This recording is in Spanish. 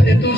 de tu